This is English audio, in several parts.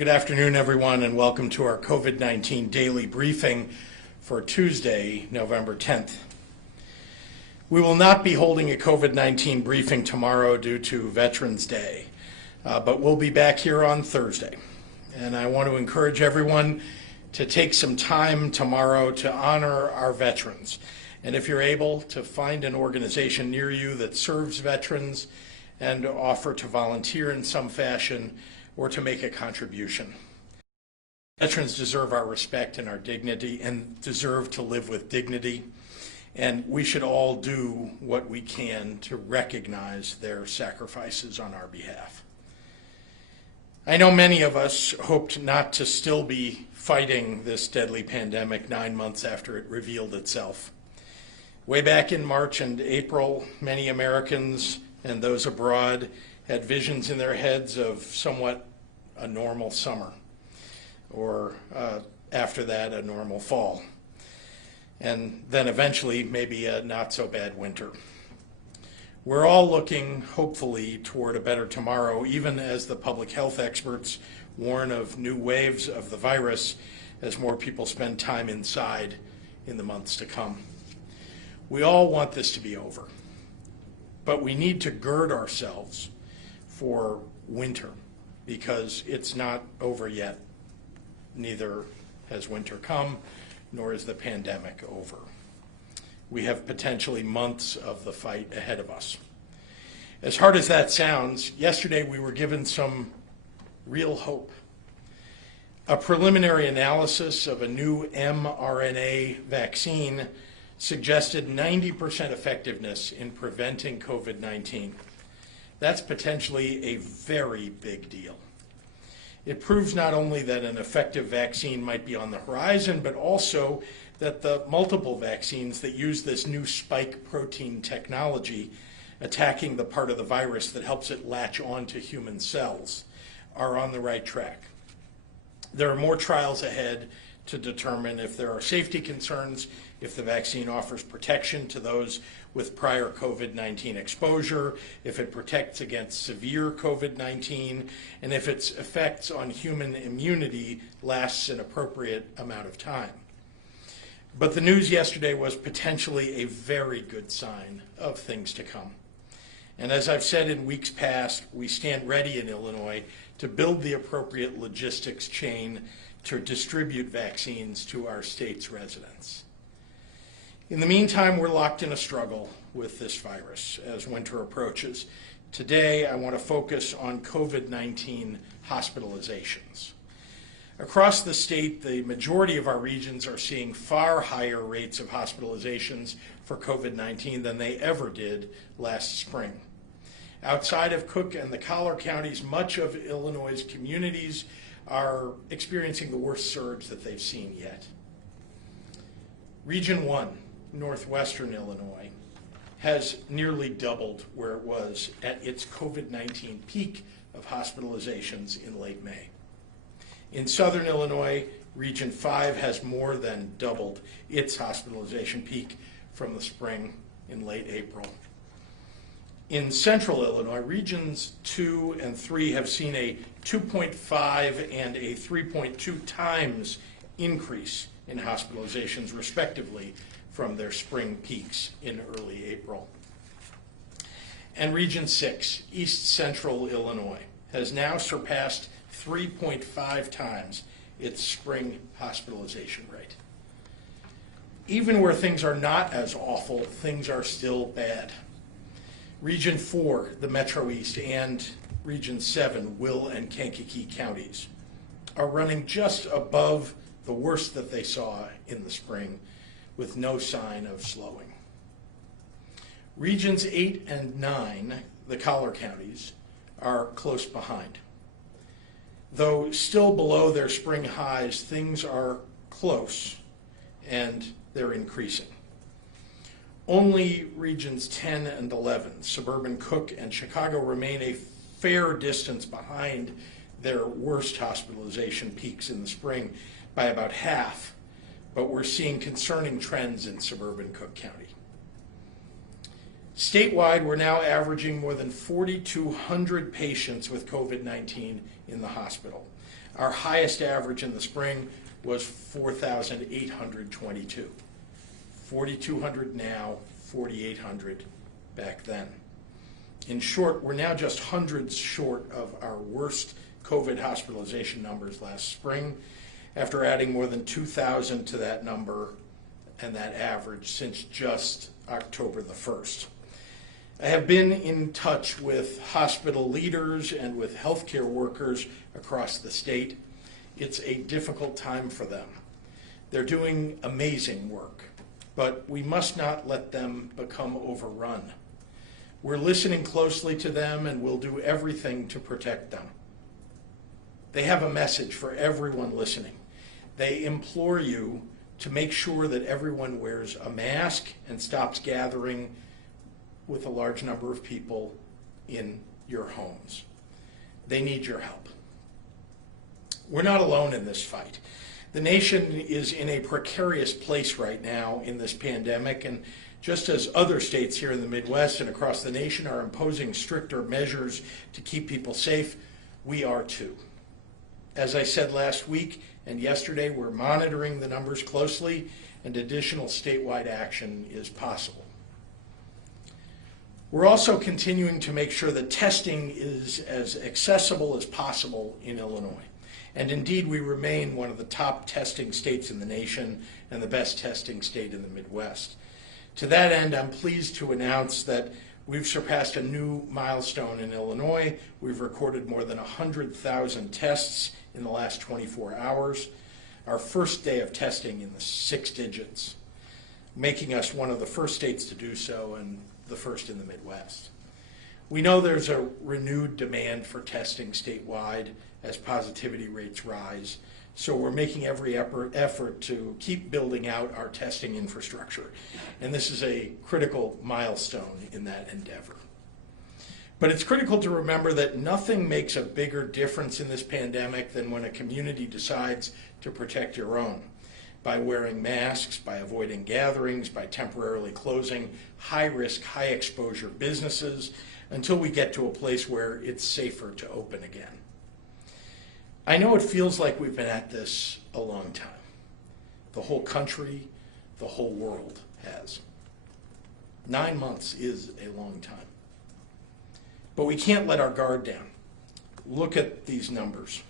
Good afternoon, everyone, and welcome to our COVID-19 daily briefing for Tuesday, November 10th. We will not be holding a COVID-19 briefing tomorrow due to Veterans Day, but we'll be back here on Thursday. And I want to encourage everyone to take some time tomorrow to honor our veterans. And if you're able, to find an organization near you that serves veterans and offer to volunteer in some fashion or to make a contribution. Veterans deserve our respect and our dignity and deserve to live with dignity, and we should all do what we can to recognize their sacrifices on our behalf. I know many of us hoped not to still be fighting this deadly pandemic 9 months after it revealed itself. Way back in March and April, many Americans and those abroad had visions in their heads of somewhat a normal summer, or after that, a normal fall, and then eventually maybe a not so bad winter. We're all looking, hopefully, toward a better tomorrow, even as the public health experts warn of new waves of the virus as more people spend time inside in the months to come. We all want this to be over, but we need to gird ourselves for winter, because it's not over yet. Neither has winter come, nor is the pandemic over. We have potentially months of the fight ahead of us. As hard as that sounds, yesterday we were given some real hope. A preliminary analysis of a new mRNA vaccine suggested 90% effectiveness in preventing COVID-19. That's potentially a very big deal. It proves not only that an effective vaccine might be on the horizon, but also that the multiple vaccines that use this new spike protein technology, attacking the part of the virus that helps it latch onto human cells, are on the right track. There are more trials ahead to determine if there are safety concerns, if the vaccine offers protection to those with prior COVID-19 exposure, if it protects against severe COVID-19, and if its effects on human immunity lasts an appropriate amount of time. But the news yesterday was potentially a very good sign of things to come. And as I've said in weeks past, we stand ready in Illinois to build the appropriate logistics chain to distribute vaccines to our state's residents. In the meantime, we're locked in a struggle with this virus as winter approaches. Today, I want to focus on COVID-19 hospitalizations. Across the state, the majority of our regions are seeing far higher rates of hospitalizations for COVID-19 than they ever did last spring. Outside of Cook and the Collar counties, much of Illinois' communities are experiencing the worst surge that they've seen yet. Region 1, northwestern Illinois, has nearly doubled where it was at its COVID-19 peak of hospitalizations in late May. In southern Illinois, Region 5 has more than doubled its hospitalization peak from the spring in late April. In central Illinois, Regions 2 and 3 have seen a 2.5 and a 3.2 times increase in hospitalizations, respectively, from their spring peaks in early April. And Region 6, East Central Illinois, has now surpassed 3.5 times its spring hospitalization rate. Even where things are not as awful, things are still bad. Region 4, the Metro East, and Region 7, Will and Kankakee counties, are running just above the worst that they saw in the spring, with no sign of slowing. Regions 8 and 9, the Collar counties, are close behind. Though still below their spring highs, things are close and they're increasing. Only Regions 10 and 11, suburban Cook and Chicago, remain a fair distance behind their worst hospitalization peaks in the spring by about half, but we're seeing concerning trends in suburban Cook County. Statewide, we're now averaging more than 4,200 patients with COVID-19 in the hospital. Our highest average in the spring was 4,822. 4,200 now, 4,800 back then. In short, we're now just hundreds short of our worst COVID hospitalization numbers last spring, after adding more than 2,000 to that number and that average since just October the 1st. I have been in touch with hospital leaders and with healthcare workers across the state. It's a difficult time for them. They're doing amazing work, but we must not let them become overrun. We're listening closely to them, and we'll do everything to protect them. They have a message for everyone listening. They implore you to make sure that everyone wears a mask and stops gathering with a large number of people in your homes. They need your help. We're not alone in this fight. The nation is in a precarious place right now in this pandemic, and just as other states here in the Midwest and across the nation are imposing stricter measures to keep people safe, we are too. As I said last week and yesterday, we're monitoring the numbers closely, and additional statewide action is possible. We're also continuing to make sure that testing is as accessible as possible in Illinois. And indeed, we remain one of the top testing states in the nation and the best testing state in the Midwest. To that end, I'm pleased to announce that we've surpassed a new milestone in Illinois. We've recorded more than 100,000 tests in the last 24 hours, our first day of testing in the 6 digits, making us one of the first states to do so and the first in the Midwest. We know there's a renewed demand for testing statewide as positivity rates rise, so we're making every effort to keep building out our testing infrastructure, and this is a critical milestone in that endeavor. But it's critical to remember that nothing makes a bigger difference in this pandemic than when a community decides to protect your own by wearing masks, by avoiding gatherings, by temporarily closing high-risk, high-exposure businesses until we get to a place where it's safer to open again. I know it feels like we've been at this a long time. The whole country, the whole world has. 9 months is a long time. But we can't let our guard down. Look at these numbers.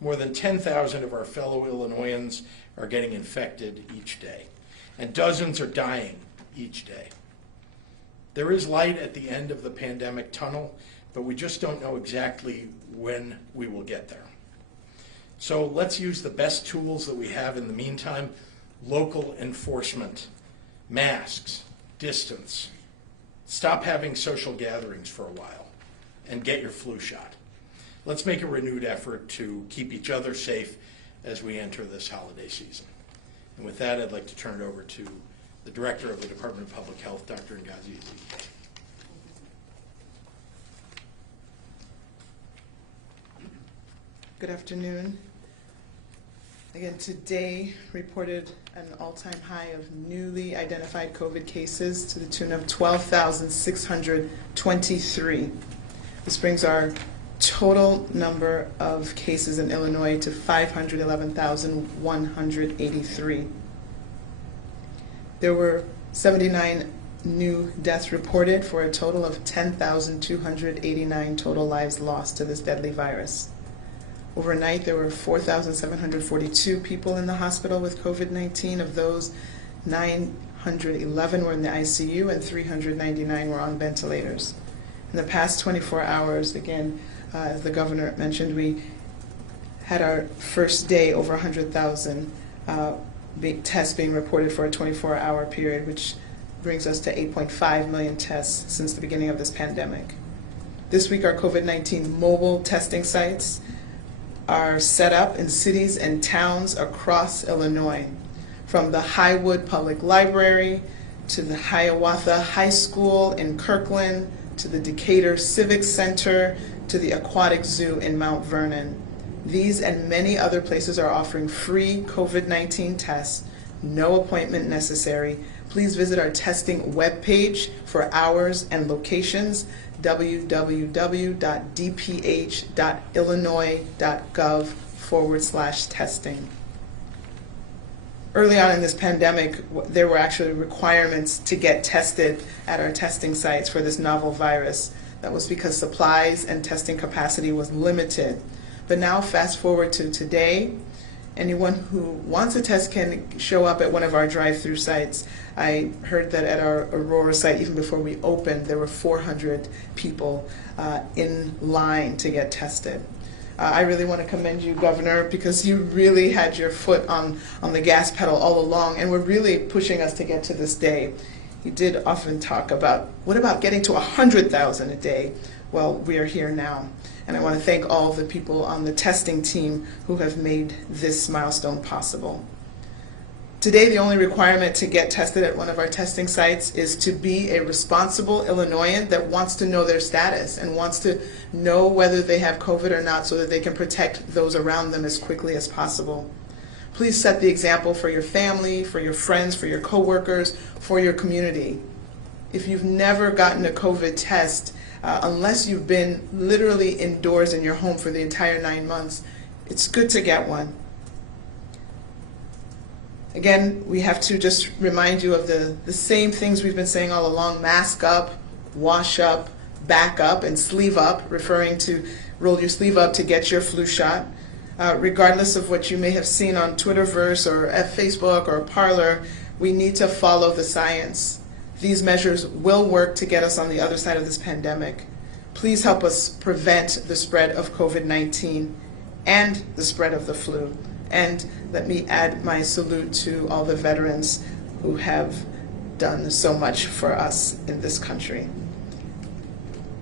More than 10,000 of our fellow Illinoisans are getting infected each day, and dozens are dying each day. There is light at the end of the pandemic tunnel, but we just don't know exactly when we will get there. So let's use the best tools that we have in the meantime: local enforcement, masks, distance. Stop having social gatherings for a while, and get your flu shot. Let's make a renewed effort to keep each other safe as we enter this holiday season. And with that, I'd like to turn it over to the Director of the Department of Public Health, Dr. Ngazi. Good afternoon. Again, today reported an all-time high of newly identified COVID cases to the tune of 12,623. This brings our total number of cases in Illinois to 511,183. There were 79 new deaths reported for a total of 10,289 total lives lost to this deadly virus. Overnight, there were 4,742 people in the hospital with COVID-19. Of those, 911 were in the ICU and 399 were on ventilators. In the past 24 hours, again, as the governor mentioned, we had our first day over 100,000 tests being reported for a 24-hour period, which brings us to 8.5 million tests since the beginning of this pandemic. This week, our COVID-19 mobile testing sites are set up in cities and towns across Illinois, from the Highwood Public Library to the Hiawatha High School in Kirkland to the Decatur Civic Center to the Aquatic Zoo in Mount Vernon. These and many other places are offering free COVID-19 tests, no appointment necessary. Please visit our testing webpage for hours and locations, www.dph.illinois.gov /testing. Early on in this pandemic, there were actually requirements to get tested at our testing sites for this novel virus. That was because supplies and testing capacity was limited. But now, fast forward to today, anyone who wants a test can show up at one of our drive-through sites. I heard that at our Aurora site, even before we opened, there were 400 people in line to get tested. I really want to commend you, Governor, because you really had your foot on the gas pedal all along, and were really pushing us to get to this day. You did often talk about, what about getting to 100,000 a day? Well, we are here now. And I want to thank all the people on the testing team who have made this milestone possible. Today, the only requirement to get tested at one of our testing sites is to be a responsible Illinoisan that wants to know their status and wants to know whether they have COVID or not so that they can protect those around them as quickly as possible. Please set the example for your family, for your friends, for your coworkers, for your community. If you've never gotten a COVID test, unless you've been literally indoors in your home for the entire 9 months, it's good to get one. Again, we have to just remind you of the same things we've been saying all along: mask up, wash up, back up, and sleeve up, referring to roll your sleeve up to get your flu shot. Regardless of what you may have seen on Twitterverse or at Facebook or Parler, we need to follow the science. These measures will work to get us on the other side of this pandemic. Please help us prevent the spread of COVID-19 and the spread of the flu. And let me add my salute to all the veterans who have done so much for us in this country.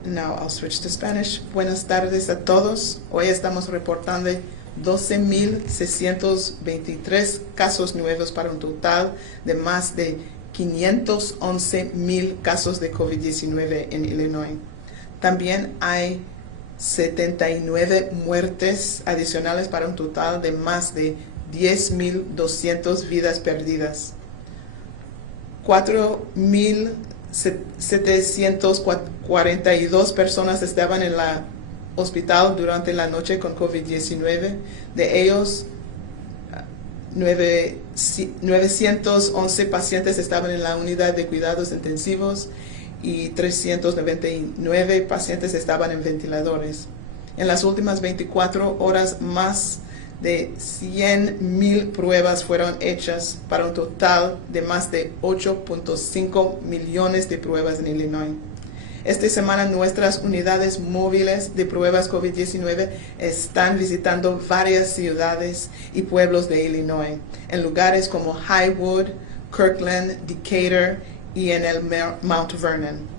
Now I'll switch to Spanish. Buenas tardes a todos. Hoy estamos reportando 12,623 casos nuevos para un total de más de 511,000 casos de COVID-19 en Illinois. También hay 79 muertes adicionales para un total de más de 10,200 vidas perdidas. 4,742 personas estaban en la hospital durante la noche con COVID-19. De ellos, 911 pacientes estaban en la unidad de cuidados intensivos y 399 pacientes estaban en ventiladores. En las últimas 24 horas, más de 100,000 pruebas fueron hechas para un total de más de 8.5 millones de pruebas en Illinois. Esta semana nuestras unidades móviles de pruebas COVID-19 están visitando varias ciudades y pueblos de Illinois, en lugares como Highwood, Kirkland, Decatur y en el Mount Vernon.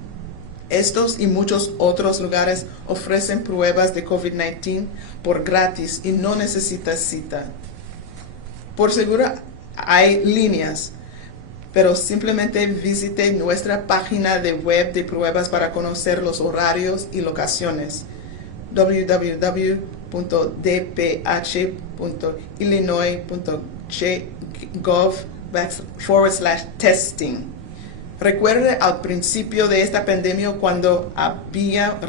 Estos y muchos otros lugares ofrecen pruebas de COVID-19 por gratis y no necesitas cita. Por seguro hay líneas, pero simplemente visite nuestra página de web de pruebas para conocer los horarios y locaciones: www.dph.illinois.gov/testing. Recuerde al principio de esta pandemia cuando había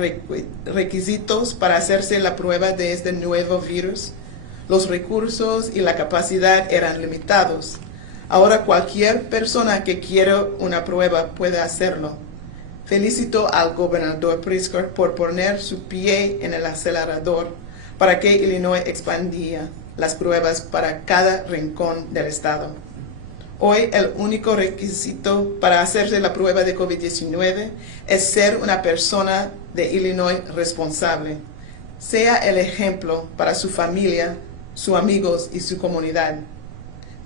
requisitos para hacerse la prueba de este nuevo virus. Los recursos y la capacidad eran limitados. Ahora cualquier persona que quiera una prueba puede hacerlo. Felicito al gobernador Pritzker por poner su pie en el acelerador para que Illinois expandía las pruebas para cada rincón del estado. Hoy el único requisito para hacerse la prueba de COVID-19 es ser una persona de Illinois responsable. Sea el ejemplo para su familia, sus amigos y su comunidad.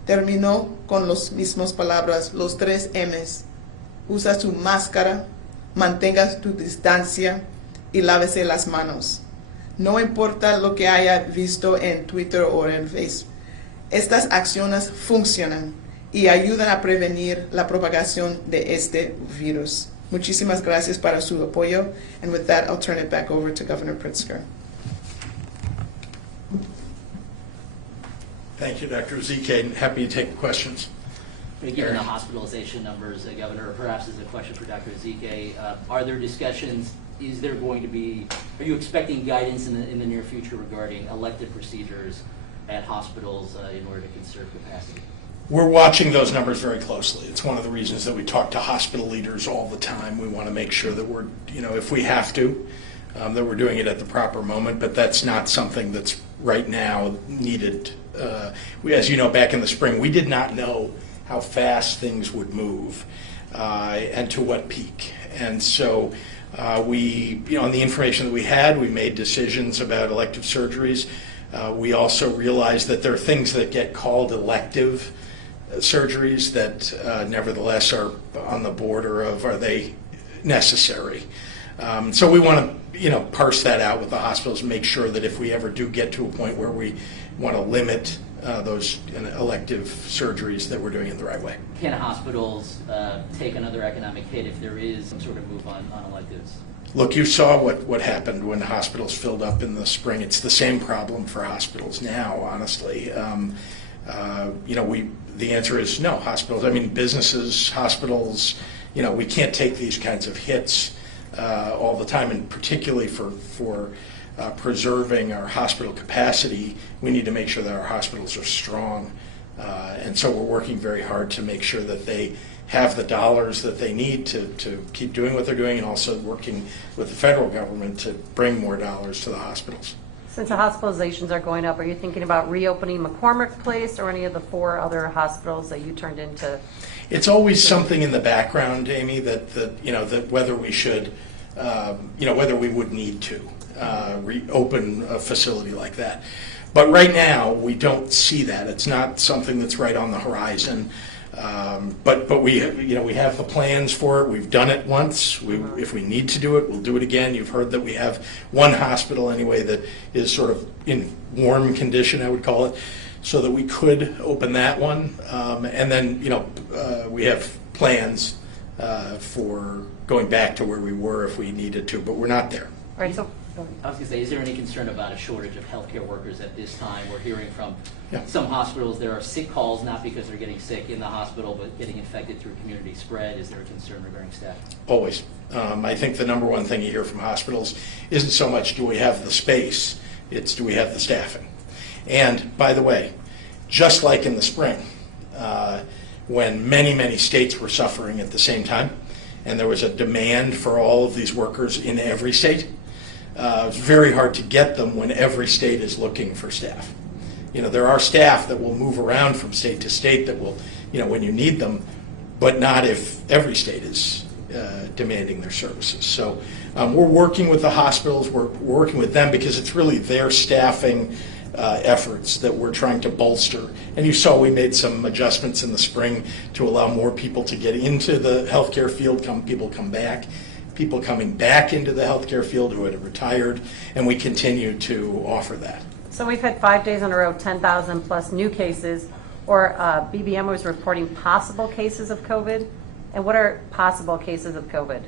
Terminó con las mismas palabras, los 3 M's. Usa su máscara, mantenga tu distancia y lávese las manos. No importa lo que haya visto en Twitter o en Facebook. Estas acciones funcionan y ayudan a prevenir la propagación de este virus. Muchísimas gracias para su apoyo. And with that, I'll turn it back over to Governor Pritzker. Thank you, Dr. Ezike. Happy to take questions. Given the hospitalization numbers, Governor, perhaps as a question for Dr. Ezike, are there discussions, are you expecting guidance in the near future regarding elective procedures at hospitals in order to conserve capacity? We're watching those numbers very closely. It's one of the reasons that we talk to hospital leaders all the time. We want to make sure that we're, if we have to, that we're doing it at the proper moment, but that's not something that's right now needed. As you know, back in the spring, we did not know how fast things would move and to what peak. And so we, on the information that we had, we made decisions about elective surgeries. We also realized that there are things that get called elective surgeries that nevertheless are on the border of, are they necessary? So we want to, parse that out with the hospitals and make sure that if we ever do get to a point where we want to limit those elective surgeries, that we're doing it the right way. Can hospitals take another economic hit if there is some sort of move on electives? Look, you saw what happened when hospitals filled up in the spring. It's the same problem for hospitals now, honestly. The answer is no. Hospitals, businesses, hospitals, we can't take these kinds of hits all the time, and particularly for preserving our hospital capacity, we need to make sure that our hospitals are strong. And so we're working very hard to make sure that they have the dollars that they need to keep doing what they're doing, and also working with the federal government to bring more dollars to the hospitals. Since the hospitalizations are going up, are you thinking about reopening McCormick Place or any of the 4 other hospitals that you turned into? It's always something in the background, Amy, that whether we should, whether we would need to reopen a facility like that. But right now, we don't see that. It's not something that's right on the horizon. But we have the plans for it. We've done it once. If we need to do it, we'll do it again. You've heard that we have one hospital anyway that is sort of in warm condition, I would call it, so that we could open that one. And then we have plans for going back to where we were if we needed to, but we're not there. All right, so I was going to say, is there any concern about a shortage of healthcare workers at this time? We're hearing from Yeah. some hospitals there are sick calls, not because they're getting sick in the hospital, but getting infected through community spread. Is there a concern regarding staff? Always. I think the number one thing you hear from hospitals isn't so much do we have the space, it's do we have the staffing. And by the way, just like in the spring, when many states were suffering at the same time, and there was a demand for all of these workers in every state, it's very hard to get them when every state is looking for staff. There are staff that will move around from state to state that will, when you need them, but not if every state is demanding their services. So we're working with the hospitals, we're working with them because it's really their staffing efforts that we're trying to bolster. And you saw we made some adjustments in the spring to allow more people to get into the healthcare field, people coming back into the healthcare field who had retired, and we continue to offer that. So we've had 5 days in a row, 10,000 plus new cases, or BBM was reporting possible cases of COVID. And what are possible cases of COVID?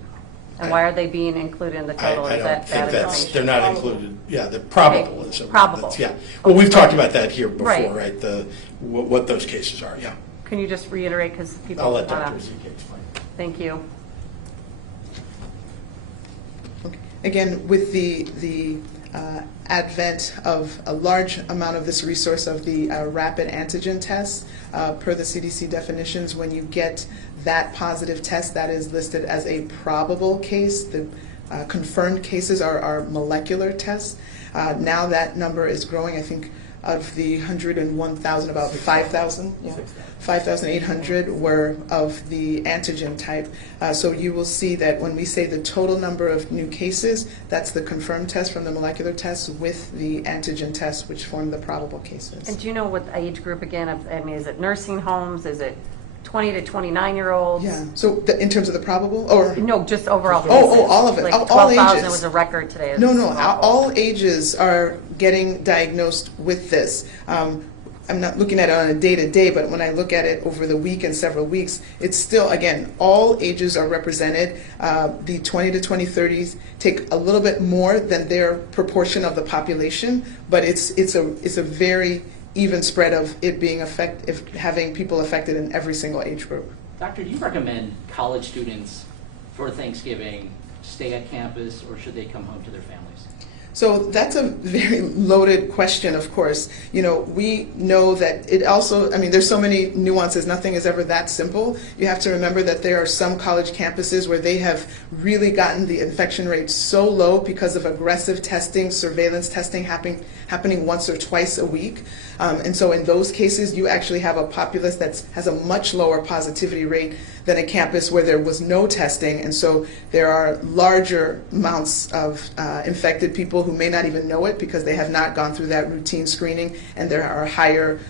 And why are they being included in the total? I Is don't that think bad that's, information? they're not included. Yeah, the probable Okay, is. probable. Yeah. Well, we've talked about that here before, Right. right? What those cases are, yeah. Can you just reiterate, because people I'll let wanna- Dr. Zeke explain. Thank you. Okay. Again, with the advent of a large amount of this resource of the rapid antigen tests, per the CDC definitions, when you get that positive test, that is listed as a probable case. The confirmed cases are molecular tests. Now that number is growing. I think of the 101,000, about 5,000, 5,800 were of the antigen type. So you will see that when we say the total number of new cases, that's the confirmed test from the molecular tests with the antigen tests, which form the probable cases. And do you know what age group again? Is it nursing homes? Is it 20 to 29-year-olds? Yeah. So in terms of the probable, or No, just overall Oh, cases. all of it. Like All 12,000 ages. was a record today. no, all ages are getting diagnosed with this. I'm not looking at it on a day-to-day, but when I look at it over the week and several weeks, it's still, again, all ages are represented. The 20 to 30s take a little bit more than their proportion of the population, but it's a very even spread of it being having people affected in every single age group. Doctor, do you recommend college students for Thanksgiving stay at campus, or should they come home to their families? So that's a very loaded question, of course. You know, we know that it also, I mean, there's so many nuances. Nothing is ever that simple. You have to remember that there are some college campuses where they have really gotten the infection rate so low because of aggressive testing, surveillance testing happening once or twice a week. And so in those cases, you actually have a populace that has a much lower positivity rate than a campus where there was no testing. And so there are larger amounts of infected people who may not even know it because they have not gone through that routine screening, and there are higher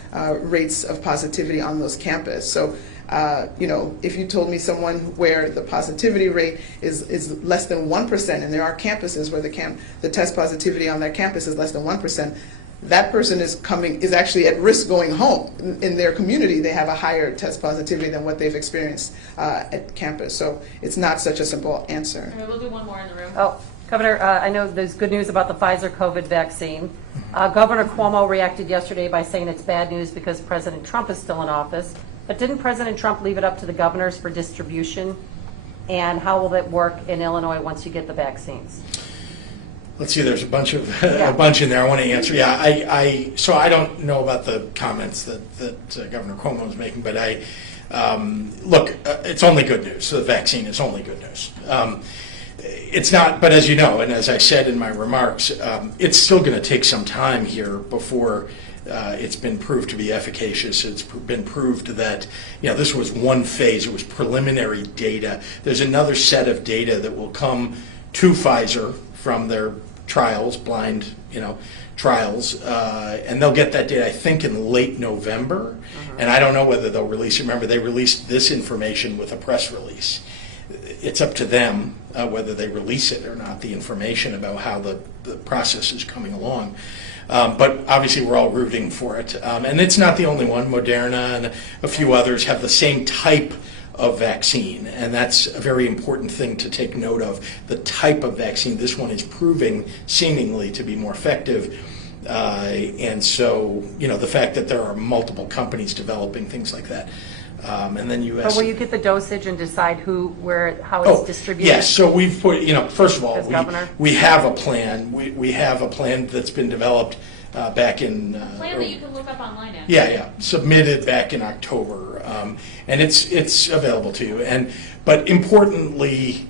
rates of positivity on those campuses. So, you know, if you told me someone where the positivity rate is less than 1%, and there are campuses where the test positivity on that campus is less than 1%, that person is actually at risk going home. In their community, they have a higher test positivity than what they've experienced at campus. So it's not such a simple answer. All right, we'll do one more in the room. Oh, Governor, I know there's good news about the Pfizer COVID vaccine. Governor Cuomo reacted yesterday by saying it's bad news because President Trump is still in office. But didn't President Trump leave it up to the governors for distribution? And how will that work in Illinois once you get the vaccines? Let's see, there's a bunch in there I want to answer. Yeah, so I don't know about the comments that Governor Cuomo is making, but look, it's only good news. The vaccine is only good news. It's not, but as you know, and as I said in my remarks, it's still going to take some time here before it's been proved to be efficacious. It's been proved that, you know, this was one phase. It was preliminary data. There's another set of data that will come to Pfizer from their trials, blind, you know, trials, and they'll get that data, I think, in late November. And I don't know whether they'll release it. Remember, they released this information with a press release. It's up to them whether they release it or not, the information about how the process is coming along. But obviously, we're all rooting for it. And it's not the only one. Moderna and a few others have the same type of vaccine, and that's a very important thing to take note of. The type of vaccine, this one is proving seemingly to be more effective. And so, you know, the fact that there are multiple companies developing things like that. And then you asked, But will you get the dosage and decide how it's distributed? Yes, so we've put, you know, first of all, As governor? we have a plan. We have a plan that's been developed back in... Plan that you can look up online at. Yeah, submitted back in October, and it's available to you. But importantly,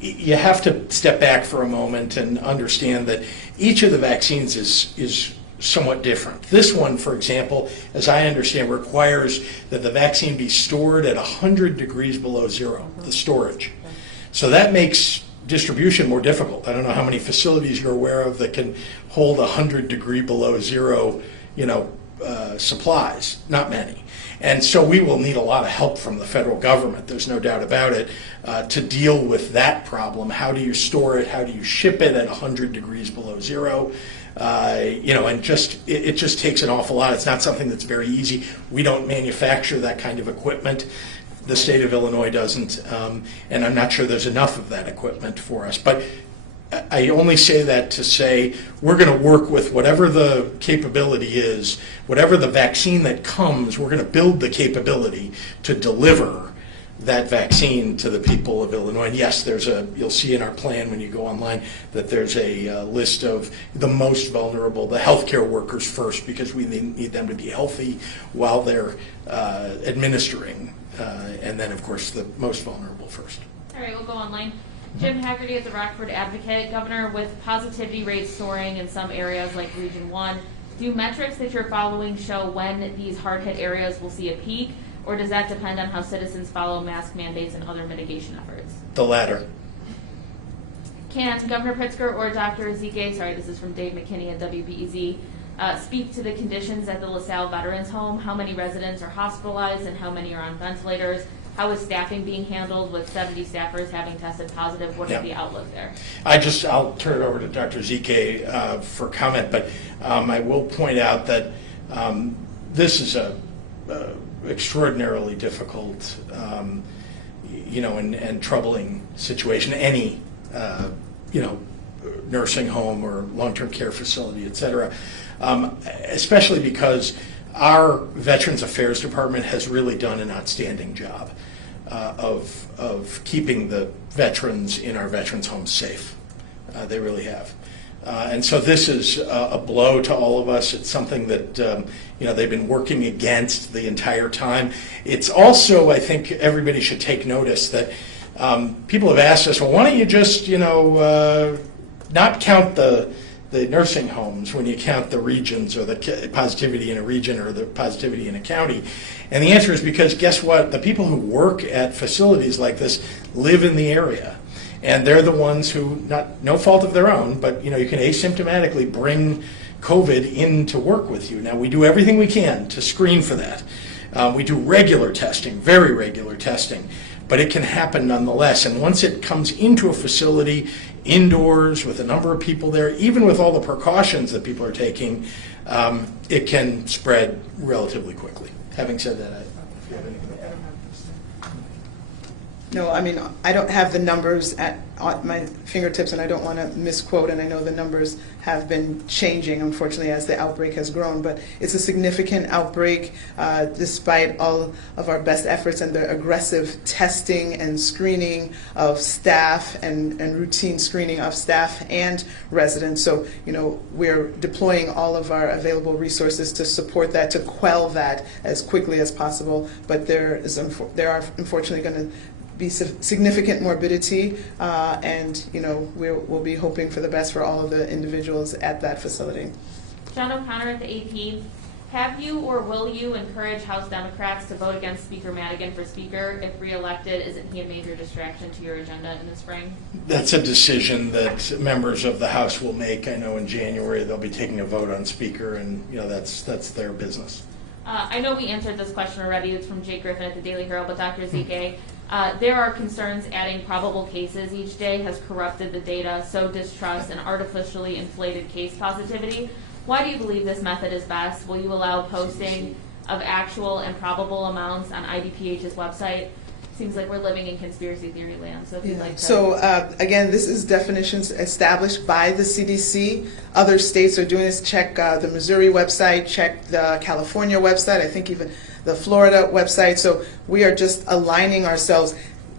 you have to step back for a moment and understand that each of the vaccines is somewhat different. This one, for example, as I understand, requires that the vaccine be stored at 100 degrees below zero, the storage. So that makes distribution more difficult. I don't know how many facilities you're aware of that can hold 100 degree below zero, you know, supplies. Not many. And so we will need a lot of help from the federal government, there's no doubt about it, to deal with that problem. How do you store it? How do you ship it at 100 degrees below zero? You know, and it just takes an awful lot. It's not something that's very easy. We don't manufacture that kind of equipment. The state of Illinois doesn't, and I'm not sure there's enough of that equipment for us. But I only say that to say we're going to work with whatever the capability is, whatever the vaccine that comes, we're going to build the capability to deliver that vaccine to the people of Illinois. And yes, you'll see in our plan when you go online that there's a list of the most vulnerable, the healthcare workers first, because we need them to be healthy while they're administering, and then of course the most vulnerable first. All right, we'll go online. Jim Haggerty is a Rockford advocate. Governor, with positivity rates soaring in some areas like Region 1, do metrics that you're following show when these hard-hit areas will see a peak, or does that depend on how citizens follow mask mandates and other mitigation efforts? The latter. Can Governor Pritzker or Dr. Ezike, sorry, this is from Dave McKinney at WBEZ, speak to the conditions at the LaSalle Veterans Home? How many residents are hospitalized and how many are on ventilators? How is staffing being handled with 70 staffers having tested positive? What is the outlook there? I'll turn it over to Dr. Ezike for comment, but I will point out that this is a extraordinarily difficult, you know, and troubling situation. Any, you know, nursing home or long-term care facility, et cetera, especially because our Veterans Affairs Department has really done an outstanding job of keeping the veterans in our veterans homes safe. They really have. And so this is a blow to all of us. It's something that they've been working against the entire time. It's also, I think, everybody should take notice that people have asked us, well, why don't you just not count the nursing homes when you count the regions or the positivity in a region or the positivity in a county. And the answer is because guess what? The people who work at facilities like this live in the area. And they're the ones who, no fault of their own, but you can asymptomatically bring COVID in to work with you. Now, we do everything we can to screen for that. We do regular testing, very regular testing, but it can happen nonetheless. And once it comes into a facility, indoors, with a number of people there, even with all the precautions that people are taking, it can spread relatively quickly. Having said that, if you have anything. No, I mean, I don't have the numbers at my fingertips, and I don't want to misquote, and I know the numbers have been changing, unfortunately, as the outbreak has grown, but it's a significant outbreak despite all of our best efforts and the aggressive testing and screening of staff and routine screening of staff and residents. So, we're deploying all of our available resources to support that, to quell that as quickly as possible, but there are unfortunately going to be significant morbidity, and we'll be hoping for the best for all of the individuals at that facility. John O'Connor at the AP. Have you or will you encourage House Democrats to vote against Speaker Madigan for Speaker? If reelected, isn't he a major distraction to your agenda in the spring? That's a decision that members of the House will make. I know in January they'll be taking a vote on Speaker, and that's their business. I know we answered this question already. It's from Jake Griffin at the Daily Herald, but Dr. Ezike, there are concerns adding probable cases each day has corrupted the data, so distrust and artificially inflated case positivity. Why do you believe this method is best? Will you allow posting of actual and probable amounts on IDPH's website? Seems like we're living in conspiracy theory land. So if you'd like to. So again, this is definitions established by the CDC. Other states are doing this. Check the Missouri website, check the California website, I think even the Florida website. So we are just aligning ourselves.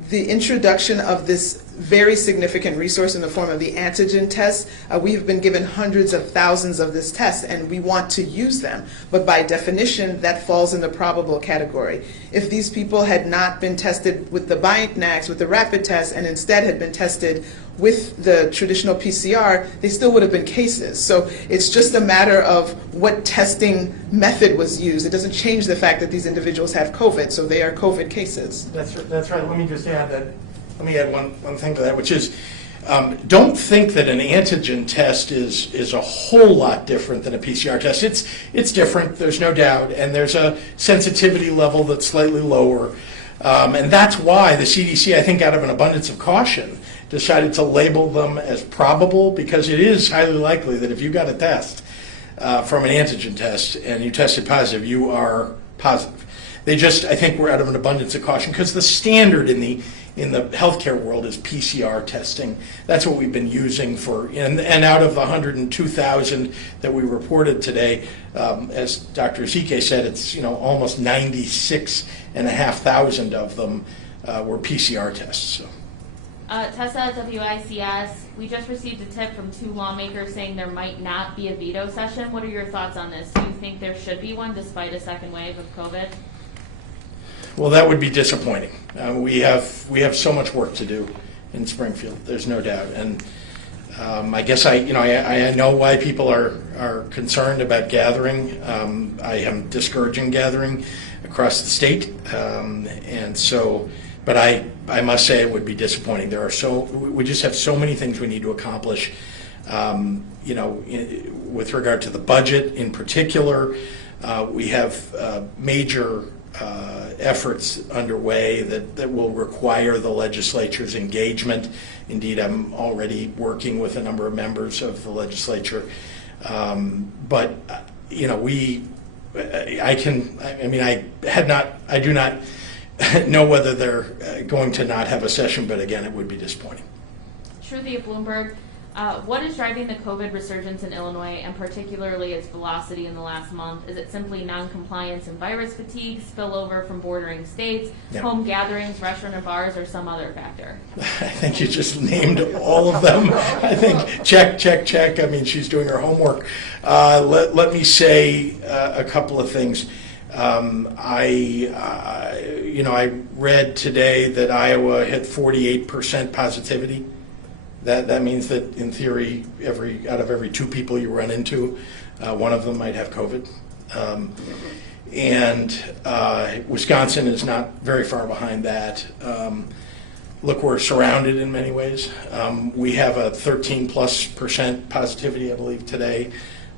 The introduction of this very significant resource in the form of the antigen test, we have been given hundreds of thousands of this test, and we want to use them. But by definition, that falls in the probable category. If these people had not been tested with the Binax, with the rapid test, and instead had been tested with the traditional PCR, they still would have been cases. So it's just a matter of what testing method was used. It doesn't change the fact that these individuals have COVID, so they are COVID cases. That's right. Let me just add that. Let me add one thing to that, which is don't think that an antigen test is a whole lot different than a PCR test. It's different, there's no doubt, and there's a sensitivity level that's slightly lower. And that's why the CDC, I think out of an abundance of caution, decided to label them as probable, because it is highly likely that if you got a test from an antigen test and you tested positive, you are positive. They just, I think, were out of an abundance of caution because the standard in the healthcare world is PCR testing. That's what we've been using for, and out of the 102,000 that we reported today, as Dr. Ezike said, it's almost 96,500 of them were PCR tests. So. Tessa at WICS, we just received a tip from 2 lawmakers saying there might not be a veto session. What are your thoughts on this? Do you think there should be one despite a second wave of COVID? Well, that would be disappointing. We have so much work to do in Springfield. There's no doubt, and I guess I know why people are concerned about gathering. I am discouraging gathering across the state, and so. But I must say it would be disappointing. We just have so many things we need to accomplish. With regard to the budget in particular, we have major efforts underway that will require the legislature's engagement. Indeed, I'm already working with a number of members of the legislature. I do not know whether they're going to not have a session, but again, it would be disappointing. Shruti at Bloomberg. What is driving the COVID resurgence in Illinois, and particularly its velocity in the last month? Is it simply non-compliance and virus fatigue, spillover from bordering states, Yeah. home gatherings, restaurant and bars, or some other factor? I think you just named all of them. I think check. I mean, she's doing her homework. Let me say a couple of things. I read today that Iowa hit 48% positivity. That means that, in theory, out of every 2 people you run into, one of them might have COVID. And Wisconsin is not very far behind that. Look, we're surrounded in many ways. We have a 13+% positivity, I believe, today,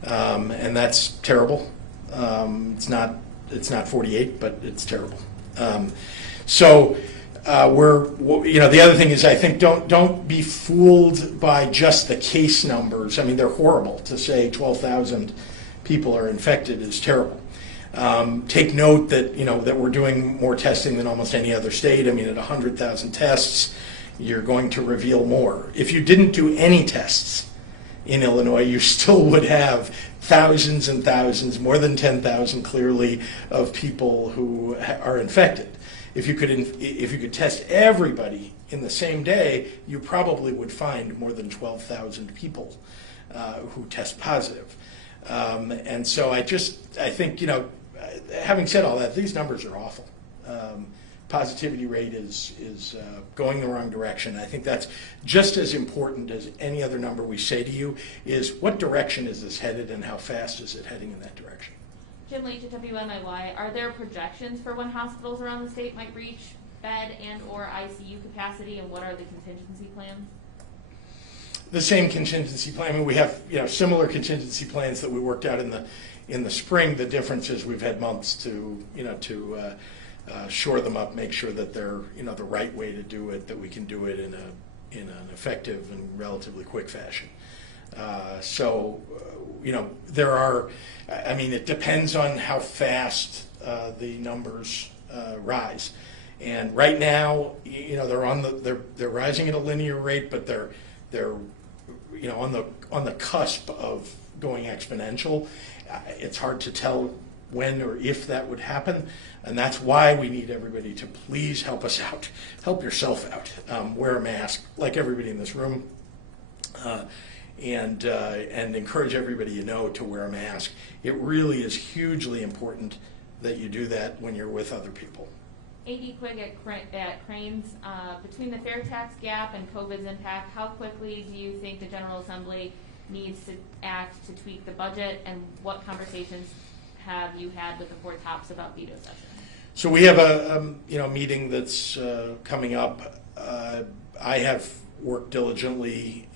and that's terrible. It's not 48, but it's terrible. The other thing is, I think don't be fooled by just the case numbers. I mean, they're horrible. To say 12,000 people are infected is terrible. Take note that that we're doing more testing than almost any other state. I mean, at 100,000 tests, you're going to reveal more. If you didn't do any tests in Illinois, you still would have thousands and thousands, more than 10,000 clearly, of people who are infected. If you could test everybody in the same day, you probably would find more than 12,000 people who test positive. And so I think, having said all that, these numbers are awful. Positivity rate is going the wrong direction. I think that's just as important as any other number we say to you is what direction is this headed and how fast is it heading in that direction. Jim Leach at WNIY, are there projections for when hospitals around the state might reach bed and or ICU capacity, and what are the contingency plans? The same contingency plan. I mean, we have similar contingency plans that we worked out in the spring. The difference is we've had months to shore them up, make sure that they're the right way to do it, that we can do it in an effective and relatively quick fashion. There are. I mean, it depends on how fast the numbers rise. And right now, they're rising at a linear rate, but they're on the cusp of going exponential. It's hard to tell when or if that would happen, and that's why we need everybody to please help us out. Help yourself out. Wear a mask, like everybody in this room, and encourage everybody to wear a mask. It really is hugely important that you do that when you're with other people. A.D. Quigg at Cranes, between the fair tax gap and COVID's impact, how quickly do you think the General Assembly needs to act to tweak the budget, and what conversations have you had with the 4 tops about veto session? So we have a meeting that's coming up. I have worked diligently,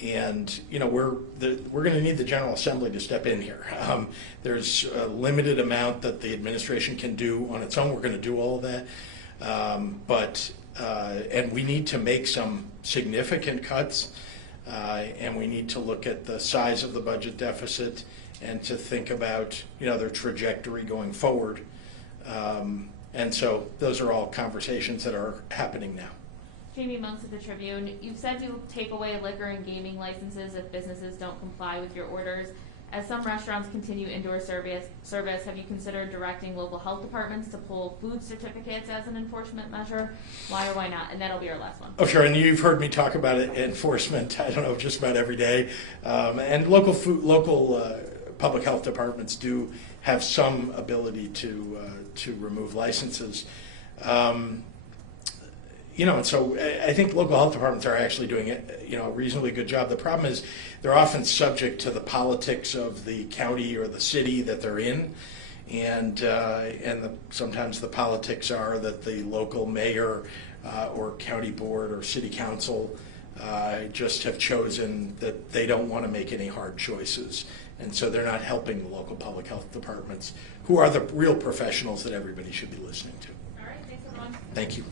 and we're going to need the General Assembly to step in here. There's a limited amount that the administration can do on its own. We're going to do all of that, and we need to make some significant cuts, and we need to look at the size of the budget deficit and to think about their trajectory going forward. And so those are all conversations that are happening now. Jamie Monks at the Tribune, you've said you'll take away liquor and gaming licenses if businesses don't comply with your orders. As some restaurants continue indoor service, have you considered directing local health departments to pull food certificates as an enforcement measure? Why or why not? And that'll be our last one. Oh, sure. And you've heard me talk about it, enforcement, I don't know, just about every day. And local public health departments do have some ability to remove licenses. And so I think local health departments are actually doing a reasonably good job. The problem is they're often subject to the politics of the county or the city that they're in, and sometimes the politics are that the local mayor or county board or city council just have chosen that they don't want to make any hard choices, and so they're not helping the local public health departments, who are the real professionals that everybody should be listening to. All right, thanks everyone. Thank you.